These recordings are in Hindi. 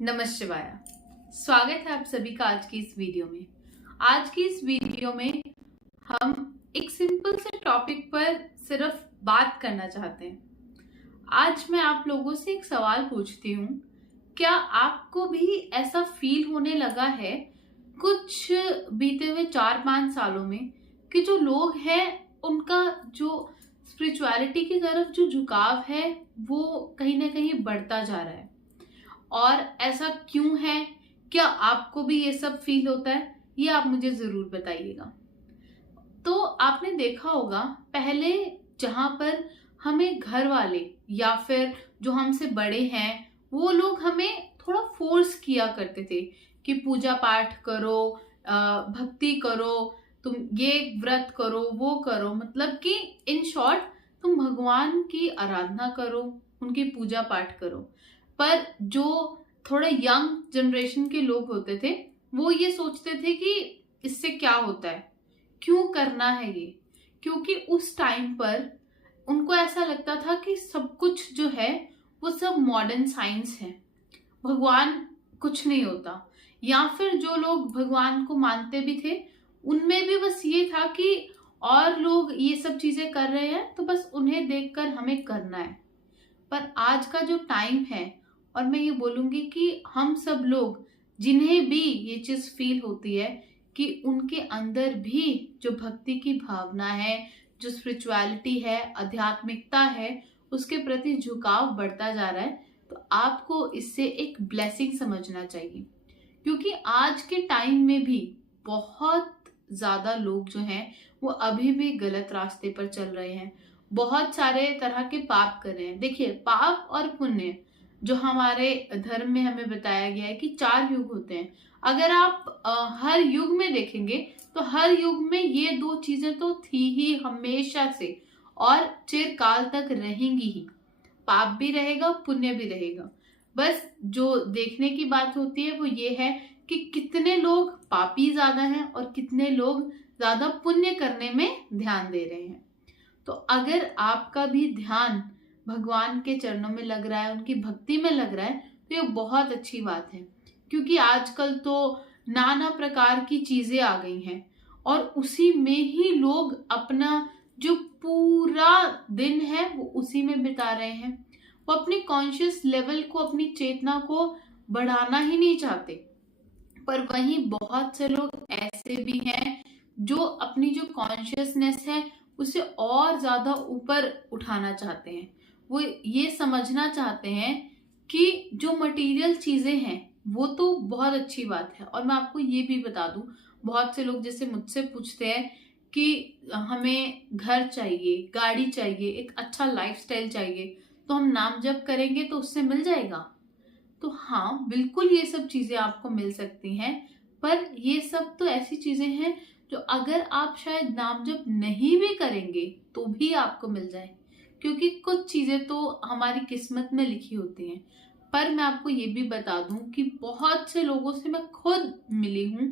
नमः शिवाय। स्वागत है आप सभी का आज की इस वीडियो में। आज की इस वीडियो में हम एक सिंपल से टॉपिक पर सिर्फ बात करना चाहते हैं। आज मैं आप लोगों से एक सवाल पूछती हूँ, क्या आपको भी ऐसा फील होने लगा है कुछ बीते हुए 4-5 सालों में कि जो लोग हैं उनका जो स्पिरिचुअलिटी की तरफ जो झुकाव है वो कहीं ना कहीं बढ़ता जा रहा है? और ऐसा क्यों है? क्या आपको भी ये सब फील होता है? ये आप मुझे जरूर बताइएगा। तो आपने देखा होगा पहले जहां पर हमें घर वाले या फिर जो हमसे बड़े हैं वो लोग हमें थोड़ा फोर्स किया करते थे कि पूजा पाठ करो, भक्ति करो, तुम ये व्रत करो, वो करो, मतलब कि इन शॉर्ट तुम भगवान की आराधना करो, उनकी पूजा पाठ करो। पर जो थोड़ा यंग जनरेशन के लोग होते थे वो ये सोचते थे कि इससे क्या होता है, क्यों करना है ये। क्योंकि उस टाइम पर उनको ऐसा लगता था कि सब कुछ जो है वो सब मॉडर्न साइंस है, भगवान कुछ नहीं होता। या फिर जो लोग भगवान को मानते भी थे उनमें भी बस ये था कि और लोग ये सब चीजें कर रहे हैं तो बस उन्हें देखकर हमें करना है। पर आज का जो टाइम है, और मैं ये बोलूंगी कि हम सब लोग जिन्हें भी ये चीज फील होती है कि उनके अंदर भी जो भक्ति की भावना है, जो स्पिरिचुअलिटी है, आध्यात्मिकता है, उसके प्रति झुकाव बढ़ता जा रहा है, तो आपको इससे एक ब्लेसिंग समझना चाहिए। क्योंकि आज के टाइम में भी बहुत ज्यादा लोग जो हैं वो अभी भी गलत रास्ते पर चल रहे हैं, बहुत सारे तरह के पाप कर रहे हैं। देखिए, पाप और पुण्य जो हमारे धर्म में हमें बताया गया है कि 4 युग होते हैं। अगर आप हर युग में देखेंगे तो हर युग में ये 2 चीजें तो थी ही हमेशा से, और चिरकाल तक रहेंगी ही। पाप भी रहेगा, पुण्य भी रहेगा। बस जो देखने की बात होती है वो ये है कि कितने लोग पापी ज्यादा हैं और कितने लोग ज्यादा पुण्य करने में ध्यान दे रहे हैं। तो अगर आपका भी ध्यान भगवान के चरणों में लग रहा है, उनकी भक्ति में लग रहा है, तो ये बहुत अच्छी बात है। क्योंकि आजकल तो नाना प्रकार की चीजें आ गई हैं और उसी में ही लोग अपना जो पूरा दिन है वो उसी में बिता रहे हैं। वो अपनी कॉन्शियस लेवल को, अपनी चेतना को बढ़ाना ही नहीं चाहते। पर वहीं बहुत से लोग ऐसे भी हैं जो अपनी जो कॉन्शियसनेस है उसे और ज्यादा ऊपर उठाना चाहते हैं। वो ये समझना चाहते हैं कि जो मटेरियल चीजें हैं वो तो बहुत अच्छी बात है। और मैं आपको ये भी बता दूं, बहुत से लोग जैसे मुझसे पूछते हैं कि हमें घर चाहिए, गाड़ी चाहिए, एक अच्छा लाइफस्टाइल चाहिए, तो हम नाम जप करेंगे तो उससे मिल जाएगा? तो हाँ, बिल्कुल ये सब चीजें आपको मिल सकती हैं। पर ये सब तो ऐसी चीजें हैं जो अगर आप शायद नाम जप नहीं भी करेंगे तो भी आपको मिल जाए, क्योंकि कुछ चीजें तो हमारी किस्मत में लिखी होती हैं। पर मैं आपको ये भी बता दूं कि बहुत से लोगों से मैं खुद मिली हूँ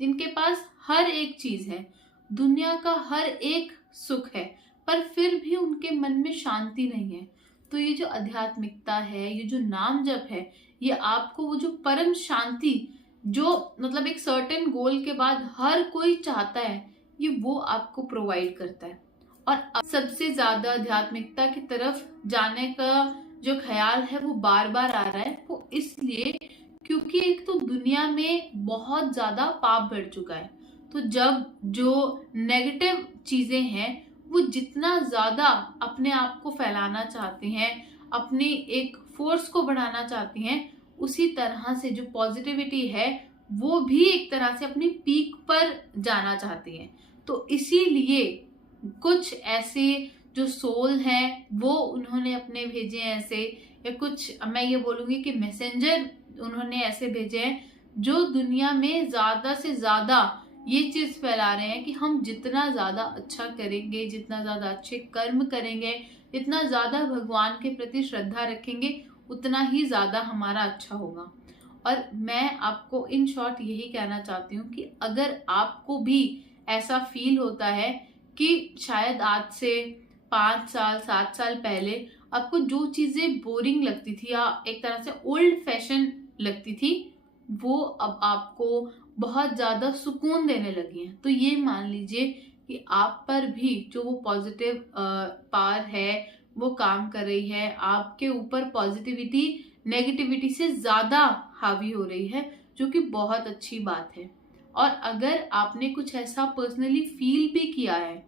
जिनके पास हर एक चीज है, दुनिया का हर एक सुख है, पर फिर भी उनके मन में शांति नहीं है। तो ये जो आध्यात्मिकता है, ये जो नाम जप है, ये आपको वो जो परम शांति जो मतलब एक सर्टेन गोल के बाद हर कोई चाहता है, ये वो आपको प्रोवाइड करता है। और अब सबसे ज्यादा आध्यात्मिकता की तरफ जाने का जो ख्याल है वो बार बार आ रहा है, वो इसलिए क्योंकि एक तो दुनिया में बहुत ज्यादा पाप बढ़ चुका है। तो जब जो नेगेटिव चीजें हैं वो जितना ज्यादा अपने आप को फैलाना चाहते हैं, अपनी एक फोर्स को बढ़ाना चाहती हैं, उसी तरह से जो पॉजिटिविटी है वो भी एक तरह से अपनी पीक पर जाना चाहती है। तो इसीलिए कुछ ऐसे जो सोल हैं वो उन्होंने अपने भेजे हैं ऐसे, या कुछ मैं ये बोलूंगी कि मैसेंजर उन्होंने ऐसे भेजे हैं जो दुनिया में ज्यादा से ज्यादा ये चीज फैला रहे हैं कि हम जितना ज्यादा अच्छा करेंगे, जितना ज्यादा अच्छे कर्म करेंगे, जितना ज्यादा भगवान के प्रति श्रद्धा रखेंगे, उतना ही ज्यादा हमारा अच्छा होगा। और मैं आपको इन शॉर्ट यही कहना चाहती हूँ कि अगर आपको भी ऐसा फील होता है कि शायद आज से 5 साल 7 साल पहले आपको जो चीजें बोरिंग लगती थी या एक तरह से ओल्ड फैशन लगती थी वो अब आपको बहुत ज्यादा सुकून देने लगी हैं। तो ये मान लीजिए कि आप पर भी जो वो पॉजिटिव पावर है वो काम कर रही है, आपके ऊपर पॉजिटिविटी नेगेटिविटी से ज्यादा हावी हो रही है, जो कि बहुत अच्छी बात है। और अगर आपने कुछ ऐसा पर्सनली फील भी किया है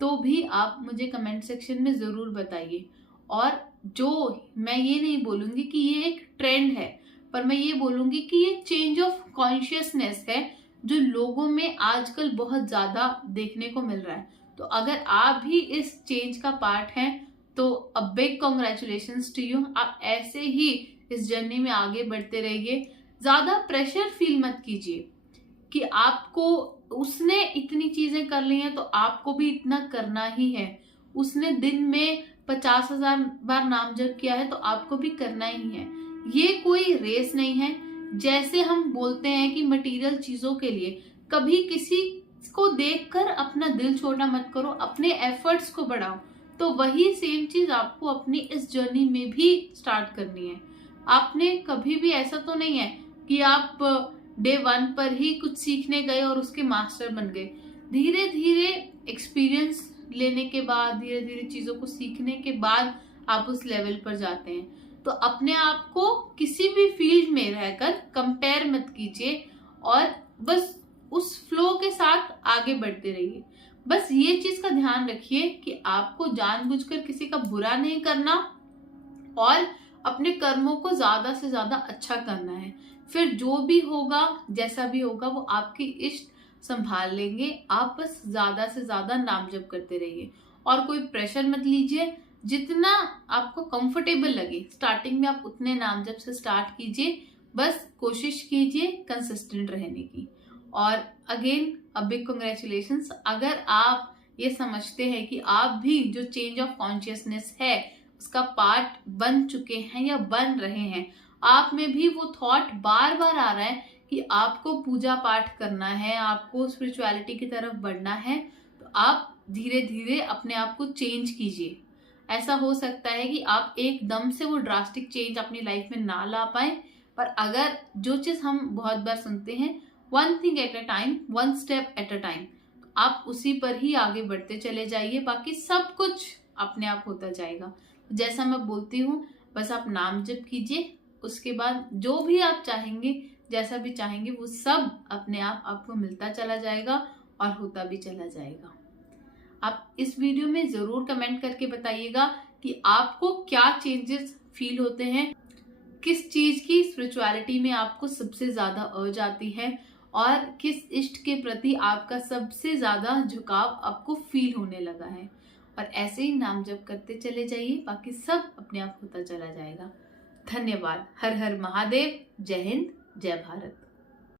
तो भी आप मुझे कमेंट सेक्शन में जरूर बताइए। और जो मैं ये नहीं बोलूंगी कि ये एक ट्रेंड है, पर मैं ये बोलूंगी कि ये चेंज ऑफ कॉन्शियसनेस है जो लोगों में आजकल बहुत ज्यादा देखने को मिल रहा है। तो अगर आप भी इस चेंज का पार्ट हैं तो a big congratulations to you. आप ऐसे ही इस जर्नी में आगे बढ़ते रहिए। ज्यादा प्रेशर फील मत कीजिए कि आपको, उसने इतनी चीजें कर ली हैं तो आपको भी इतना करना ही है। उसने दिन में 50,000 बार नाम जप किया है तो आपको भी करना ही है। ये कोई रेस नहीं है। जैसे हम बोलते हैं कि मटेरियल चीजों के लिए कभी किसी को देखकर अपना दिल छोटा मत करो, अपने एफर्ट्स को बढ़ाओ। तो वही सेम चीज आपको अपनी इस जर्नी में भी स्टार्ट करनी है। आपने कभी भी ऐसा तो नहीं है कि आप डे 1 पर ही कुछ सीखने गए और उसके मास्टर बन गए। धीरे धीरे एक्सपीरियंस लेने के बाद, धीरे धीरे चीजों को सीखने के बाद आप उस लेवल पर जाते हैं। तो अपने आप को किसी भी फील्ड में रहकर कंपेयर मत कीजिए और बस उस फ्लो के साथ आगे बढ़ते रहिए। बस ये चीज का ध्यान रखिए कि आपको जानबूझकर किसी का बुरा नहीं करना और अपने कर्मों को ज्यादा से ज्यादा अच्छा करना है। फिर जो भी होगा, जैसा भी होगा, वो आपके इष्ट संभाल लेंगे। आप बस ज्यादा से ज्यादा नाम जप करते रहिए और कोई प्रेशर मत लीजिए। जितना आपको कंफर्टेबल लगे स्टार्टिंग में आप उतने नाम जप से स्टार्ट कीजिए। बस कोशिश कीजिए कंसिस्टेंट रहने की। और अगेन अ बिग कांग्रेचुलेशंस। अगर आप ये समझते हैं कि आप भी जो चेंज ऑफ कॉन्शियसनेस है उसका पार्ट बन चुके हैं या बन रहे हैं, आप में भी वो थॉट बार बार आ रहा है कि आपको पूजा पाठ करना है, आपको स्पिरिचुअलिटी की तरफ बढ़ना है, तो आप धीरे धीरे अपने आप को चेंज कीजिए। ऐसा हो सकता है कि आप एकदम से वो ड्रास्टिक चेंज अपनी लाइफ में ना ला पाए, पर अगर जो चीज हम बहुत बार सुनते हैं, one thing at a time, one step at a time, आप उसी पर ही आगे बढ़ते चले जाइए। बाकी सब कुछ अपने आप होता जाएगा। जैसा मैं बोलती हूँ, बस आप नाम जप कीजिए, उसके बाद जो भी आप चाहेंगे, जैसा भी चाहेंगे, वो सब अपने आप आपको मिलता चला जाएगा और होता भी चला जाएगा। आप इस वीडियो में जरूर कमेंट करके बताइएगा कि आपको क्या चेंजेस फील होते हैं, किस चीज की स्पिरिचुअलिटी में आपको सबसे ज्यादा अर्ज आती है और किस इष्ट के प्रति आपका सबसे ज्यादा झुकाव आपको फील होने लगा है। और ऐसे ही नाम जप करते चले जाइए, बाकी सब अपने आप होता चला जाएगा। धन्यवाद। हर हर महादेव। जय हिंद, जय भारत।